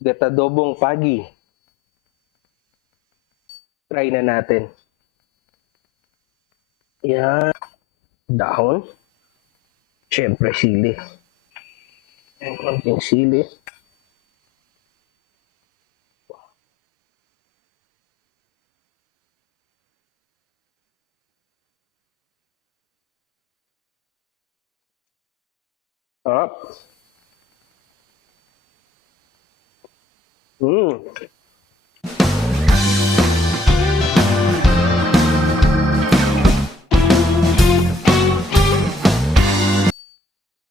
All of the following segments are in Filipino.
Gatadobong pagi. Try na natin. Yan. Dahon. Siyempre, sili. Yan, konting sili. Up.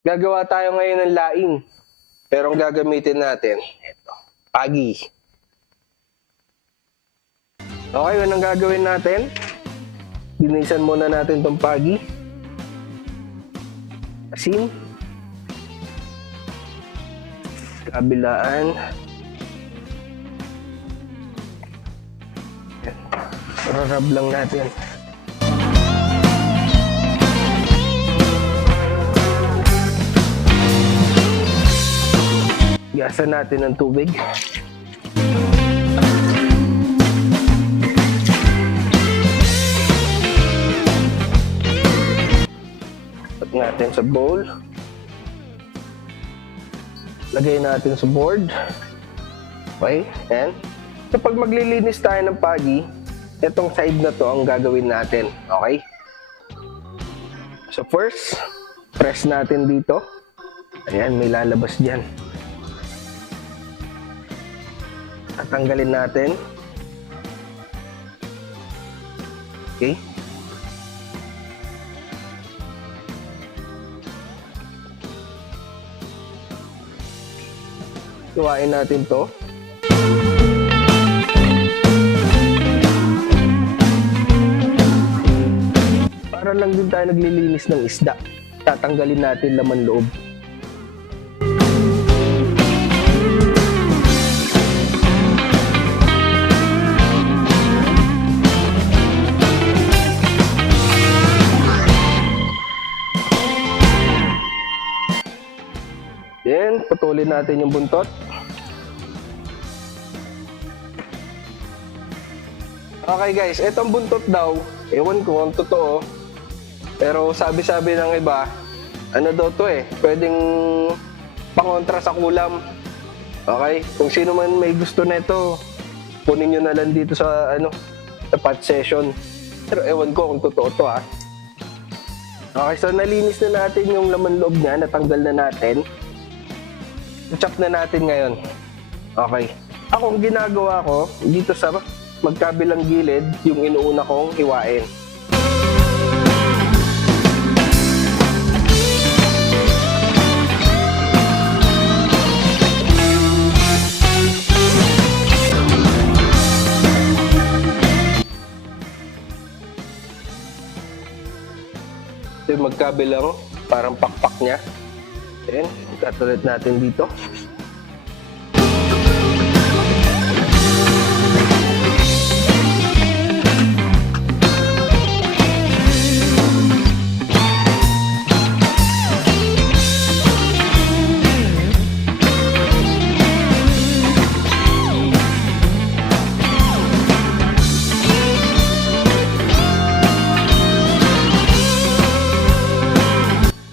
Gagawa tayo ngayon ng laing. Pero ang gagamitin natin, ito, pagi. Okay, anong gagawin natin? Dinisan muna natin itong pagi. Asin. Kabilaan. Rarab lang natin. Gasan natin ng tubig. Put natin sa bowl. Lagay natin sa board. Okay, and kapag maglilinis tayo ng pagi, itong side na to ang gagawin natin. Okay? So first, press natin dito. Ayan, may lalabas dyan. Tatanggalin natin. Okay? Gawain natin to. Para lang din tayo naglilinis ng isda. Tatanggalin natin laman loob. Then, putulin natin yung buntot. Okay guys, itong buntot daw, ewan ko kung totoo, pero sabi-sabi ng iba, ano daw to pwedeng pangontra sa kulam. Okay, kung sino man may gusto nito, kunin nyo na lang dito sa sa pot session. Pero ewan ko kung totoo to Okay, so nalinis na natin yung laman loob niya, natanggal na natin. Chop na natin ngayon. Okay. Ako, ang ginagawa ko, dito sa magkabilang gilid, yung inuuna kong hiwain. Ito yung magkabilang, parang pakpak niya. Then, katulit natin dito.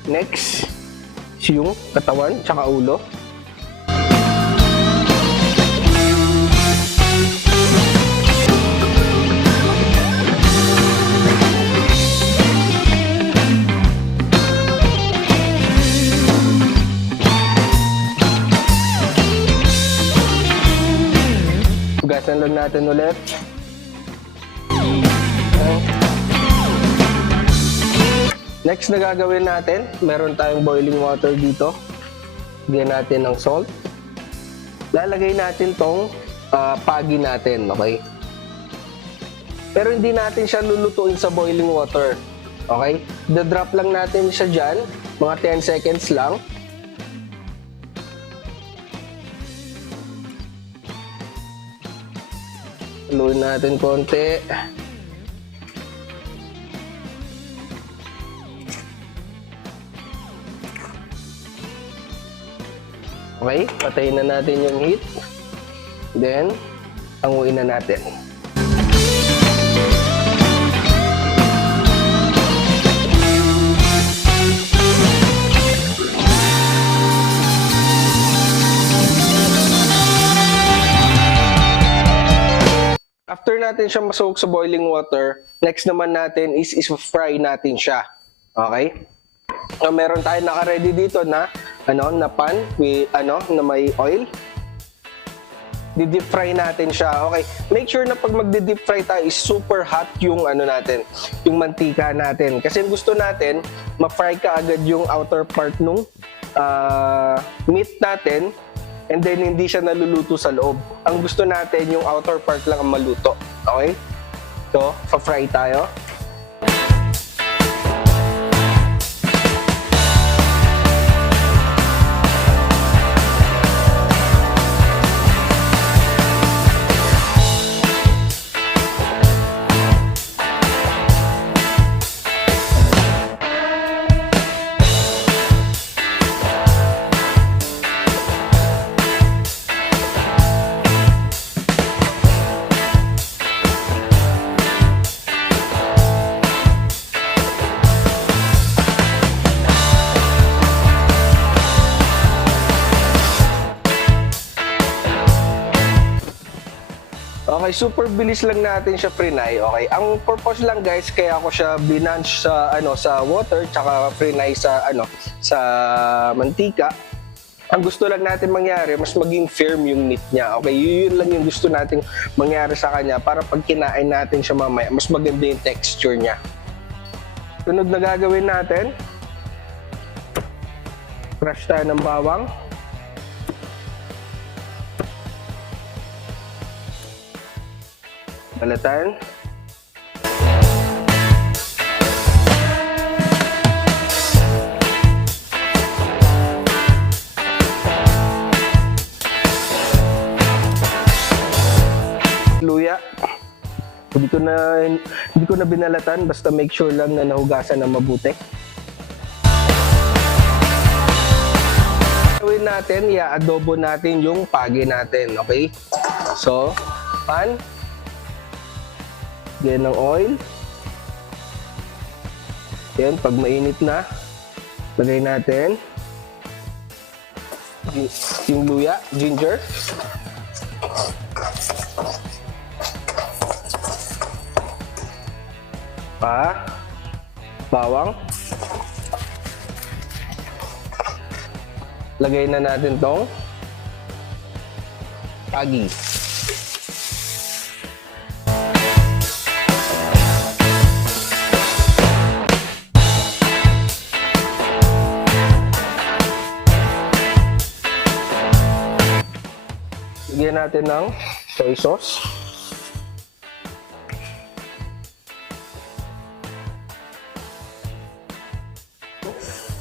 Next, yung katawan tsaka ulo. Hugasan lang natin ulit. Next na gagawin natin, meron tayong boiling water dito. Lagyan natin ng salt. Lalagay natin tong pagi natin, okay? Pero hindi natin siya lulutuin sa boiling water, okay? The-drop lang natin siya dyan, mga 10 seconds lang. Haluin natin konti. Okay, patayin na natin yung heat. Then, hanguin na natin. After natin siya masawag sa boiling water, next naman natin is fry natin siya. Okay? So, meron tayo naka-ready dito na na pan with na may oil. Di-deep fry natin siya. Okay? Make sure na pag magdi-deep fry tayo is super hot yung natin, yung mantika natin. Kasi gusto natin ma-fry ka agad yung outer part nung meat natin. And then, hindi siya naluluto sa loob. Ang gusto natin, yung outer part lang ang maluto. Okay? So, pa-fry tayo. Okay, super bilis lang natin siya frinay. Okay, ang purpose lang guys, kaya ako siya binanch sa sa water tsaka frinay sa sa mantika. Ang gusto lang natin mangyari, mas maging firm yung meat niya. Okay, yun lang yung gusto nating mangyari sa kanya para pag kinain natin siya mamaya, mas maganda yung texture niya. Sunod na gagawin natin, crush tayo ng bawang. Balatan. Luya. Hindi ko na binalatan, basta make sure lang na nahugasan ng mabuti. Gawin natin, i-adobo natin yung pagi natin, okay? So, pan. Lagyan ng oil. Yan, pag mainit na, lagay natin yung luya, ginger. Bawang. Lagay na natin tong pagi. Lagyan natin ng soy sauce.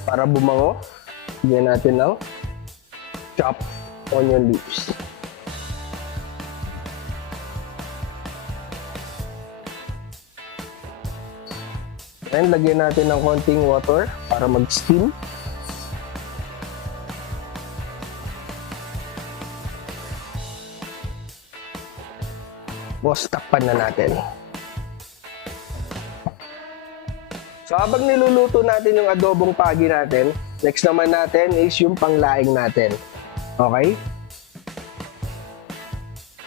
Para bumango, lagyan natin ng chopped onion leaves. And lagyan natin ng konting water para mag-steam. Boss, takpan na natin. So habang niluluto natin yung adobong pagi natin, next naman natin is yung panglaing natin. Okay?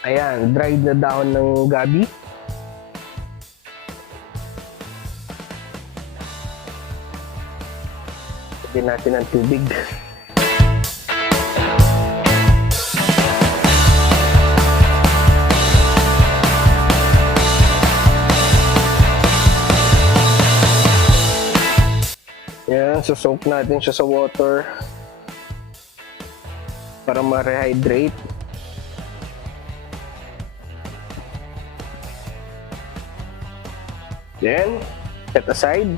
Ayan, dried na dahon ng gabi. Lagyan natin ng tubig. Yan, soak natin siya sa water para ma-rehydrate. Then, set aside.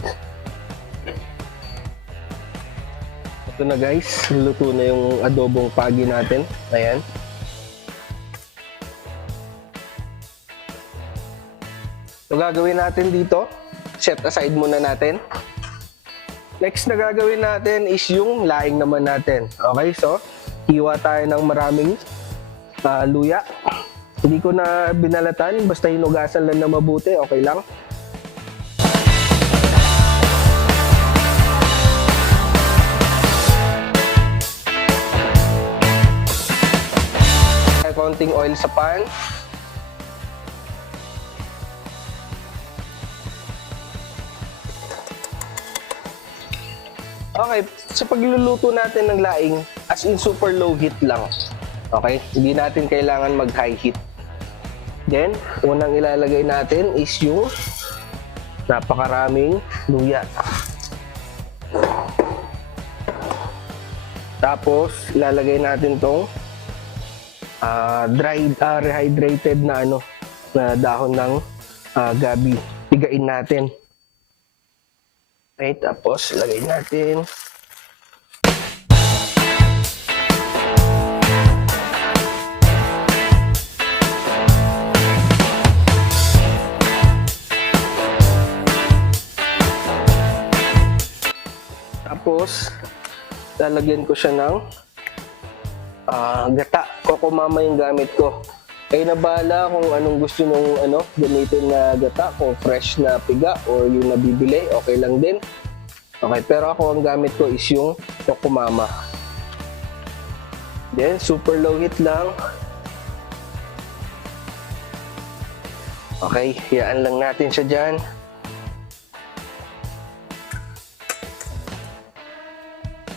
Ito na guys, luto na yung adobong pagi natin. Ayan. So, gagawin natin dito, set aside muna natin. Next na gagawin natin is yung laing naman natin. Okay, so hiwa tayo ng maraming luya. Hindi ko na binalatan, basta hinugasan lang na mabuti, okay lang. Konting oil sa pan. Okay, sa pagluluto natin ng laing, as in super low heat lang. Okay, hindi natin kailangan mag high heat. Then, unang ilalagay natin is yung napakaraming luya. Tapos, ilalagay natin tong rehydrated na na dahon ng gabi. Pigain natin. Okay, tapos lagay natin. Tapos lalagyan ko siya ng gata. Kokomama yung gamit ko. Kayo na bahala kung anong gusto nung gamitin na gata, kung fresh na piga or yung nabibili, okay lang din. Okay, pero ako ang gamit ko is yung kokomama. Then, super low heat lang. Okay, hiyaan lang natin siya dyan.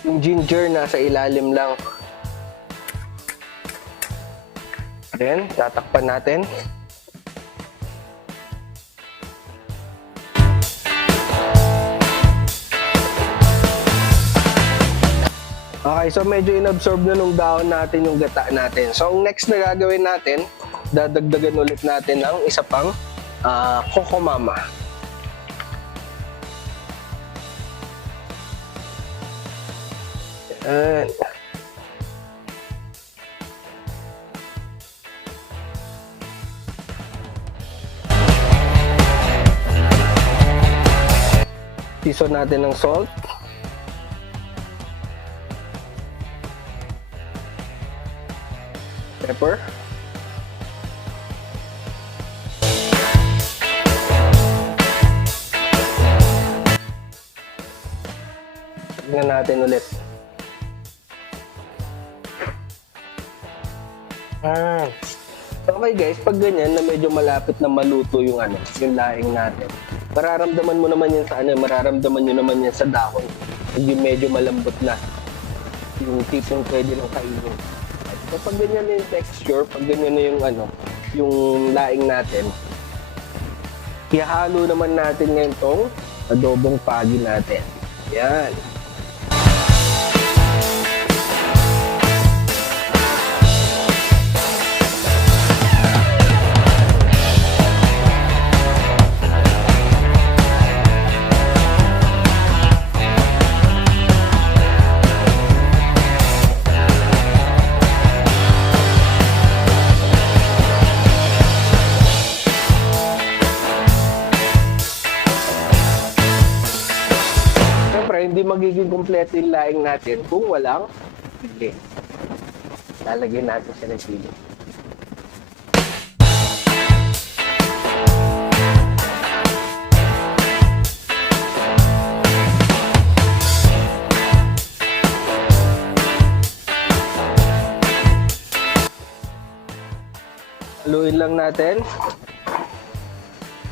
Yung ginger nasa ilalim lang. Then, tatakpan natin. Okay, so medyo inabsorb na nung dahon natin yung gata natin. So, ang next na gagawin natin, dadagdagan ulit natin ng isa pang kokomama. Yan. Season natin ng salt. Pepper. Tignan natin ulit. Okay guys, pag ganyan na medyo malapit na maluto yung yung laing natin. Mararamdaman mo naman yan sa mararamdaman nyo naman yan sa dahon. Hindi medyo malambot na. Yung tipong pwede lang kainin. So pag ganyan na yung texture, pag ganyan na yung yung laing natin, ihalo naman natin ngayon tong adobong pagi natin. Yan. Hindi magiging kompleto yung laing natin kung walang sili. Lalagyan natin siya ng sili. Haluin lang natin.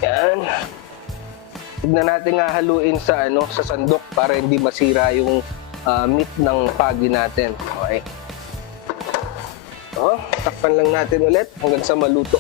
Yan. Tignan natin nga haluin sa sa sandok para hindi masira yung meat ng pagi natin. Okay. So, takpan lang natin ulit hanggang sa maluto.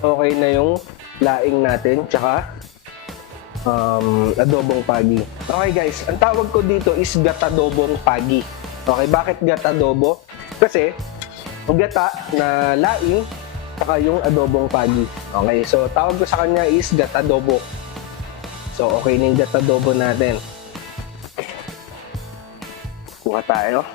Okay na yung laing natin, tsaka adobong pagi. Okay guys, ang tawag ko dito is gatadobong pagi. Okay, bakit gatadobo? Kasi, ang gata na laing, tsaka yung adobong pagi. Okay, so tawag ko sa kanya is gatadobo. So, okay na yung gatadobo natin. Kuha tayo.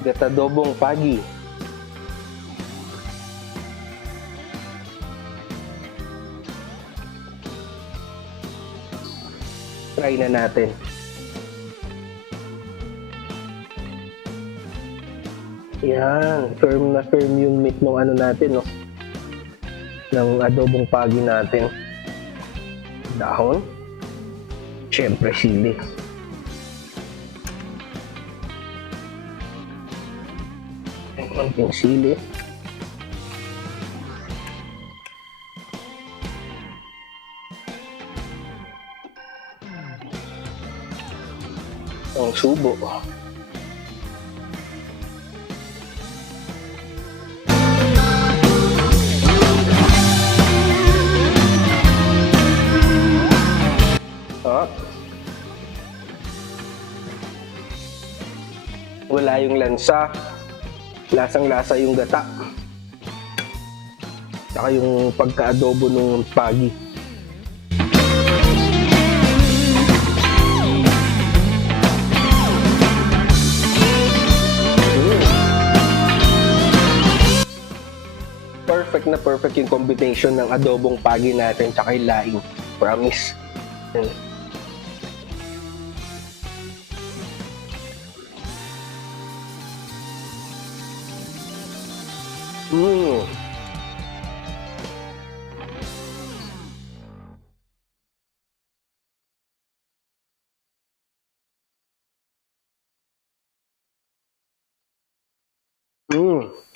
Gatadobong pagi. Try na natin. Yan, firm na firm yung meat ng ano natin, no? Ng adobong pagi natin. Dahon. Siyempre sili. Konting sili. Ang subo. Wala yung lansa. Lasang-lasa yung gata. Saka yung pagka-adobo ng pagi. Perfect na perfect yung combination ng adobong pagi natin tsaka yung laing. Promise. Mmm. Mmm.